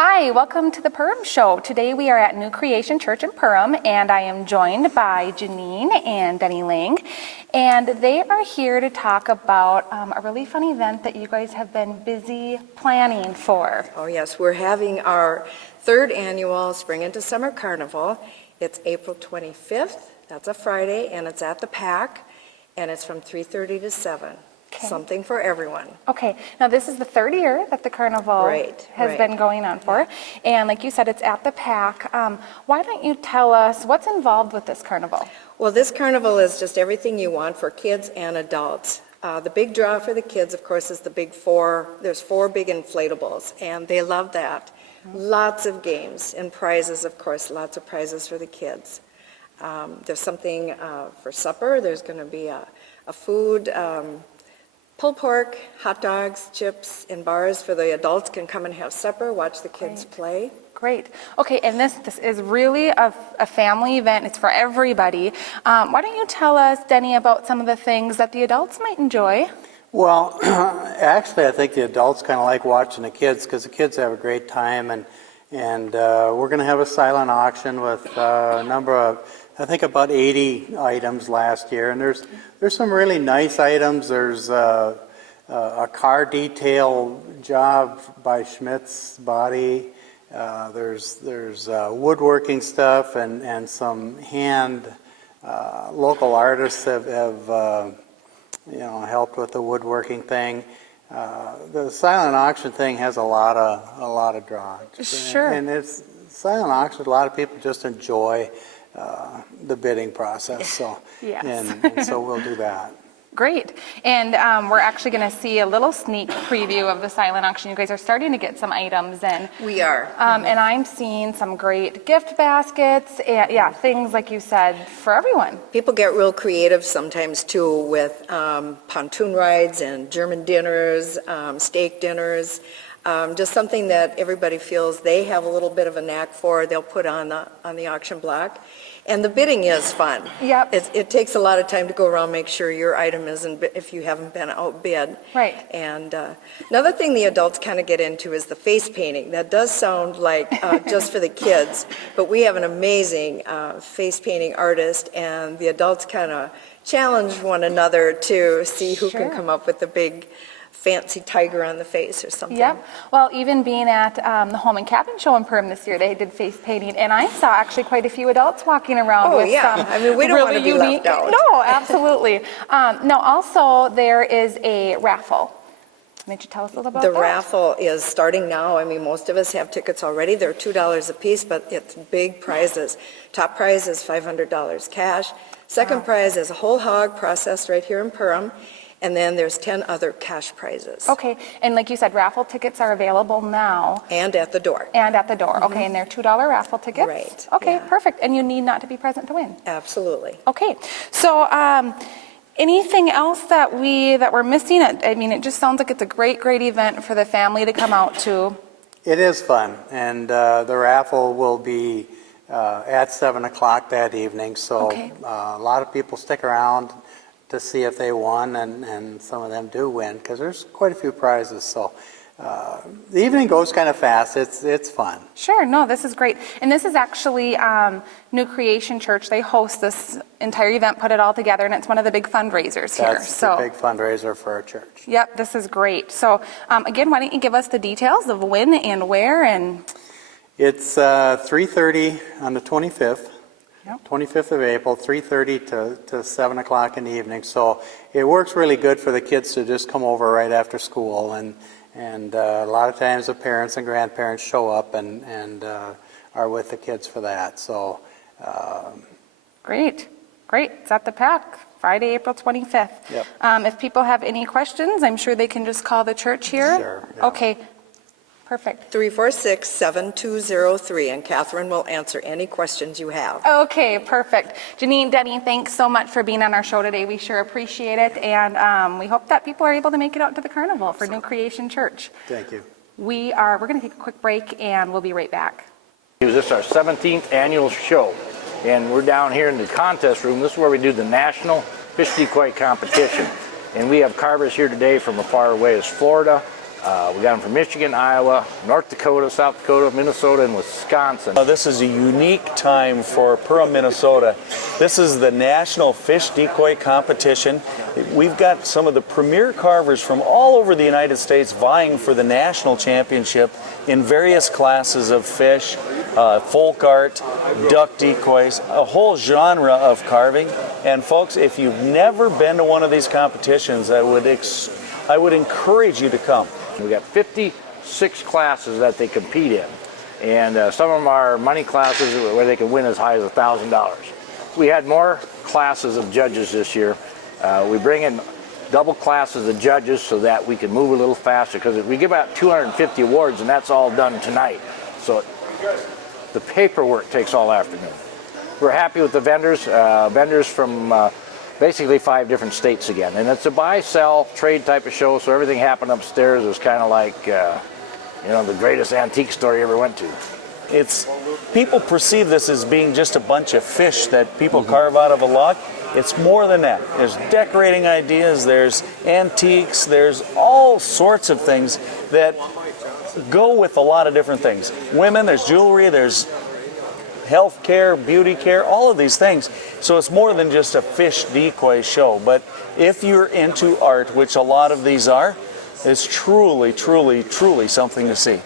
Hi, welcome to the Perham Show. Today we are at New Creation Church in Perham, and I am joined by Janine and Denny Lang, and they are here to talk about a really fun event that you guys have been busy planning for. Oh yes, we're having our third annual Spring into Summer Carnival. It's April 25th, that's a Friday, and it's at the PAC, and it's from 3:30 to 7. Okay. Something for everyone. Okay, now this is the third year that the carnival has been going on for, and like you said, it's at the PAC. Why don't you tell us what's involved with this carnival? Well, this carnival is just everything you want for kids and adults. The big draw for the kids, of course, is the big four. There's 4 big inflatables, and they love that. Lots of games and prizes, of course, lots of prizes for the kids. There's something for supper. There's going to be a food, pulled pork, hot dogs, chips, and bars for the adults can come and have supper, watch the kids play. Great. Okay, and this is really a family event. It's for everybody. Why don't you tell us, Denny, about some of the things that the adults might enjoy? Well, actually, I think the adults kind of like watching the kids because the kids have a great time, and we're going to have a silent auction with a number of, I think about 80 items last year, and there's some really nice items. There's a car detail job by Schmidt's Body. There's woodworking stuff and some hand local artists have helped with the woodworking thing. The silent auction thing has a lot of draw. Sure. And it's silent auction. A lot of people just enjoy the bidding process. So Yes. and so we'll do that. Great. And we're actually going to see a little sneak preview of the silent auction. You guys are starting to get some items in. We are. And I'm seeing some great gift baskets. And, things like you said for everyone. People get real creative sometimes too with pontoon rides and German dinners, steak dinners. Just something that everybody feels they have a little bit of a knack for, they'll put on the auction block. And the bidding is fun. Yep. It takes a lot of time to go around, make sure your item isn't, if you haven't been outbid. Right. And another thing the adults kind of get into is the face painting. That does sound like just for the kids, but we have an amazing face painting artist, and the adults kind of challenge one another to see who can come up with the big fancy tiger on the face or something. Yep. Well, even being at the Home and Cabin Show in Perham this year, they did face painting, and I saw actually quite a few adults walking around with some I mean, we don't want to be unique, left out. No, absolutely. Now, also, there is a raffle. Did you tell us a little about that? The raffle is starting now. I mean, most of us have tickets already. They're $2 a piece, but it's big prizes. Top prize is $500 cash. Second prize is a whole hog processed right here in Perham. And then there's 10 other cash prizes. Okay, and like you said, raffle tickets are available now. And at the door. Okay, and they're $2 raffle tickets? Right, Okay, yeah. Perfect. And you need not to be present to win. Absolutely. Okay, so anything else that we're missing? I mean, it just sounds like it's a great event for the family to come out to. It is fun, and the raffle will be at 7 o'clock that evening. So a lot of people stick around to see if they won, and some of them do win because there's quite a few prizes. So the evening goes kind of fast. It's fun. Sure, no, this is great. And this is actually New Creation Church. They host this entire event, put it all together, and it's one of the big fundraisers here. That's the big fundraiser for our church. Yep, this is great. So again, why don't you give us the details of when and where? And it's 3:30 on the 25th. 25th of April, 3:30 to 7 o'clock in the evening. So it works really good for the kids to just come over right after school, and a lot of times the parents and grandparents show up and are with the kids for that. So Great. It's at the PAC, Friday, April 25th. Yep. If people have any questions, I'm sure they can just call the church here. Sure, yeah. Okay. Perfect. 346-7203, and Catherine will answer any questions you have. Okay, perfect. Janine, Denny, thanks so much for being on our show today. We sure appreciate it, and we hope that people are able to make it out to the carnival for New Creation Church. thank you. We're going to take a quick break, and we'll be right back. This is our 17th annual show, and we're down here in the contest room. This is where we do the National Fish Decoy Competition, and we have carvers here today from as far away as Florida, We got them from Michigan, Iowa, North Dakota, South Dakota, Minnesota, and Wisconsin. This is a unique time for Perham, Minnesota. This is the National Fish Decoy Competition. We've got some of the premier carvers from all over the United States vying for the national championship in various classes of fish, folk art, duck decoys, a whole genre of carving. And folks, if you've never been to one of these competitions, I would encourage you to come. We got 56 classes that they compete in, and some of them are money classes where they can win as high as $1,000. We had more classes of judges this year. We bring in double classes of judges so that we can move a little faster, because we give out 250 awards, and that's all done tonight. So the paperwork takes all afternoon. We're happy with the vendors. Vendors from basically 5 different states again. And it's a buy, sell, trade type of show, so everything happened upstairs. It was kind of like, the greatest antique store you ever went to. People perceive this as being just a bunch of fish that people carve out of a log. It's more than that. There's decorating ideas, there's antiques, there's all sorts of things that go with a lot of different things. Women, there's jewelry, there's health care, beauty care, all of these things. So it's more than just a fish decoy show. But if you're into art, which a lot of these are, it's truly, truly, truly something to see.